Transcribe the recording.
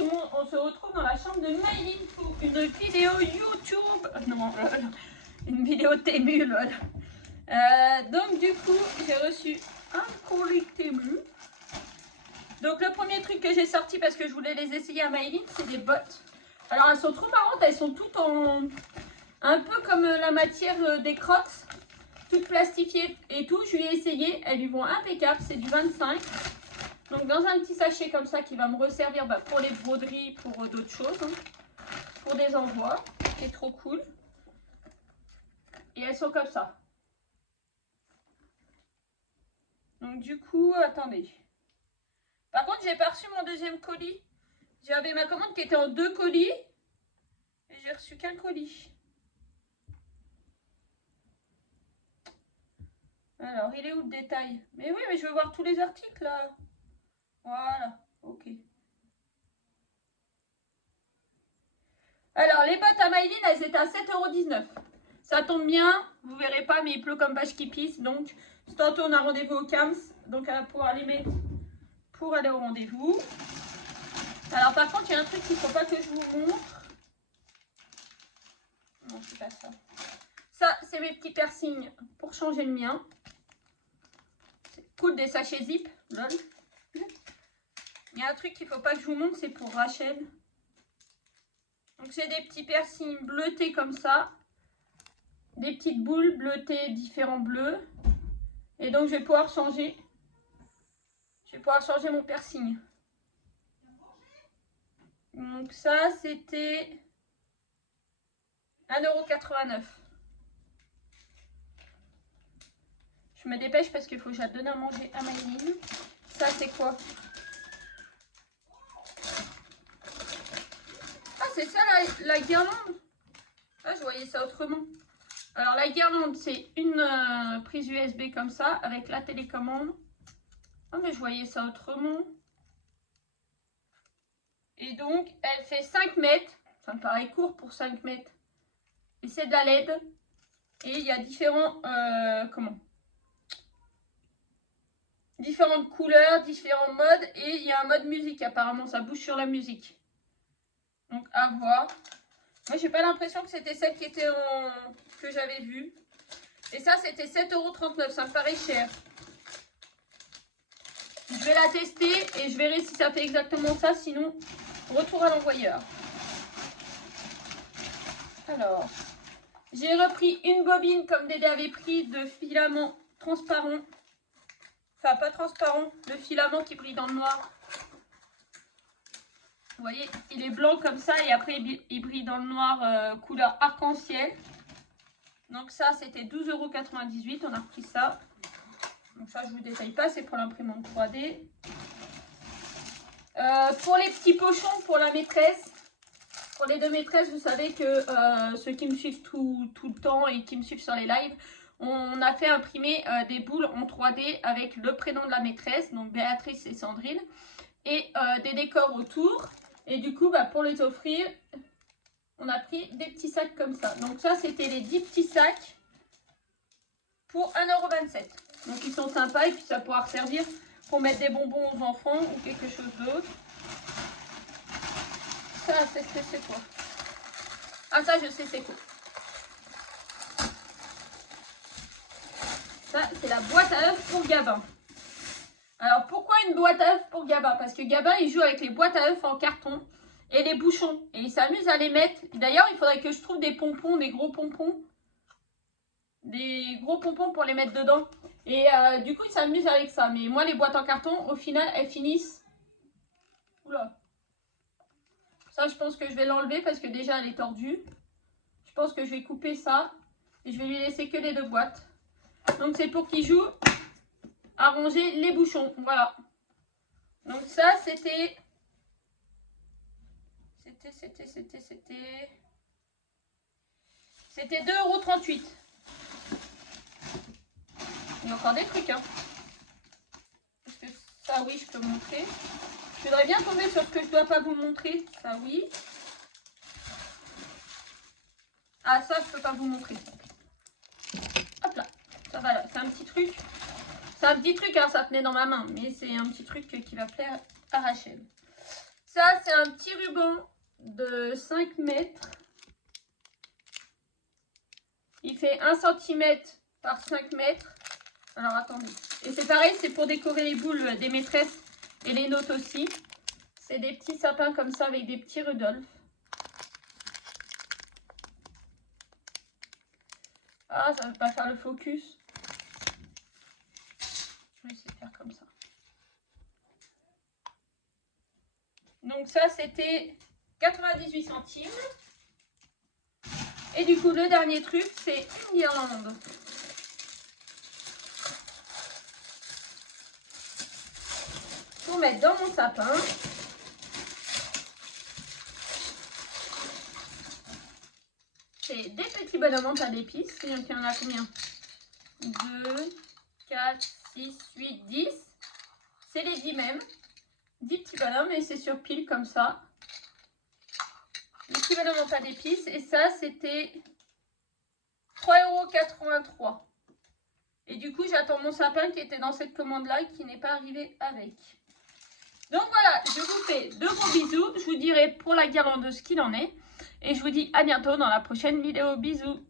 tout le monde, on se retrouve dans la chambre de Maïline pour une vidéo YouTube. Non, une vidéo Temu, lol. Donc du coup, j'ai reçu un colis Temu. Donc le premier truc que j'ai sorti parce que je voulais les essayer à Maïline, c'est des bottes. Alors elles sont trop marrantes, elles sont toutes en... un peu comme la matière des Crocs, toutes plastifiées et tout. Je lui ai essayé, elles lui vont impeccable, c'est du 25. Donc dans un petit sachet comme ça qui va me resservir pour les broderies, pour d'autres choses, hein, pour des envois, c'est trop cool. Et elles sont comme ça. Donc du coup, attendez. Par contre, j'ai pas reçu mon deuxième colis. J'avais ma commande qui était en 2 colis. Et j'ai reçu qu'un colis. Alors, il est où le détail? Mais oui, mais je veux voir tous les articles là. Voilà, ok. Alors, les bottes à Maïline, elles étaient à 7,19 €. Ça tombe bien, vous verrez pas, mais il pleut comme vache qui pisse. Donc, tantôt on a rendez-vous au CAMS. Donc, elle va pouvoir les mettre pour aller au rendez-vous. Alors, par contre, il y a un truc qu'il ne faut pas que je vous montre. Non, c'est pas ça. Ça, c'est mes petits piercings pour changer le mien. C'est cool, des sachets zip. Lol. Il y a un truc qu'il ne faut pas que je vous montre, c'est pour Rachel. Donc, c'est des petits piercings bleutés comme ça. Des petites boules bleutées, différents bleus. Et donc, je vais pouvoir changer. Je vais pouvoir changer mon piercing. Donc, ça, c'était 1,89 €. Je me dépêche parce qu'il faut que je la donne à manger à Maïline. Ça, c'est quoi? Ah, c'est ça la guirlande? Ah, je voyais ça autrement. Alors, la guirlande, c'est une prise USB comme ça, avec la télécommande. Ah, mais je voyais ça autrement. Et donc, elle fait 5 mètres. Ça me paraît court pour 5 mètres. Et c'est de la LED. Et il y a différents... différentes couleurs, différents modes. Et il y a un mode musique, apparemment. Ça bouge sur la musique. Donc, à voir. Moi, j'ai pas l'impression que c'était celle qui était que j'avais vue. Et ça, c'était 7,39 €. Ça me paraît cher. Je vais la tester et je verrai si ça fait exactement ça. Sinon, retour à l'envoyeur. Alors, j'ai repris une bobine comme Dédé avait pris de filament transparent. Enfin, pas transparent, le filament qui brille dans le noir. Vous voyez, il est blanc comme ça et après il brille dans le noir couleur arc-en-ciel. Donc ça, c'était 12,98 €. On a repris ça. Donc ça, je ne vous détaille pas, c'est pour l'imprimante 3D. Pour les petits pochons, pour la maîtresse, pour les 2 maîtresses, vous savez que ceux qui me suivent tout le temps et qui me suivent sur les lives, on a fait imprimer des boules en 3D avec le prénom de la maîtresse, donc Béatrice et Sandrine, et des décors autour. Et du coup, pour les offrir, on a pris des petits sacs comme ça. Donc ça, c'était les 10 petits sacs pour 1,27 €. Donc ils sont sympas et puis ça pourra servir pour mettre des bonbons aux enfants ou quelque chose d'autre. Ça, c'est quoi? Ah, ça, je sais c'est quoi. Ça, c'est la boîte à œufs pour Gabin. Alors, pourquoi une boîte à œufs pour Gabin? Parce que Gabin, il joue avec les boîtes à œufs en carton et les bouchons. Et il s'amuse à les mettre. D'ailleurs, il faudrait que je trouve des pompons, des gros pompons. Des gros pompons pour les mettre dedans. Et du coup, il s'amuse avec ça. Mais moi, les boîtes en carton, au final, elles finissent... Oula. Ça, je pense que je vais l'enlever parce que déjà, elle est tordue. Je pense que je vais couper ça. Et je vais lui laisser que les 2 boîtes. Donc, c'est pour qu'il joue à ranger les bouchons. Voilà. Donc, ça, c'était... C'était 2,38 €. Il y a encore des trucs, hein. Parce que ça, oui, je peux montrer. Je voudrais bien tomber sur ce que je ne dois pas vous montrer. Ça, oui. Ah, ça, je ne peux pas vous montrer. Hop là. Ça va là. C'est un petit truc. C'est un petit truc, hein, ça tenait dans ma main. Mais c'est un petit truc qui va plaire à Rachel. Ça, c'est un petit ruban de 5 mètres. Il fait 1 cm par 5 mètres. Alors, attendez. Et c'est pareil, c'est pour décorer les boules des maîtresses et les nôtres aussi. C'est des petits sapins comme ça avec des petits Rudolph. Ah, ça ne veut pas faire le focus. Je vais essayer de faire comme ça. Donc ça, c'était 98 centimes. Et du coup, le dernier truc, c'est une guirlande. Pour mettre dans mon sapin. C'est des petits bonhommes en pâte d'épices. Il y en a combien? 2, 4, 6, 8, 10. C'est les 10 mêmes. 10 petits bonhommes et c'est sur pile comme ça. Les petits bonhommes en pâte d'épices. Et ça, c'était 3,83 €. Et du coup, j'attends mon sapin qui était dans cette commande-là et qui n'est pas arrivé avec. Donc voilà, je vous fais de gros bisous. Je vous dirai pour la guirlande ce qu'il en est. Et je vous dis à bientôt dans la prochaine vidéo. Bisous!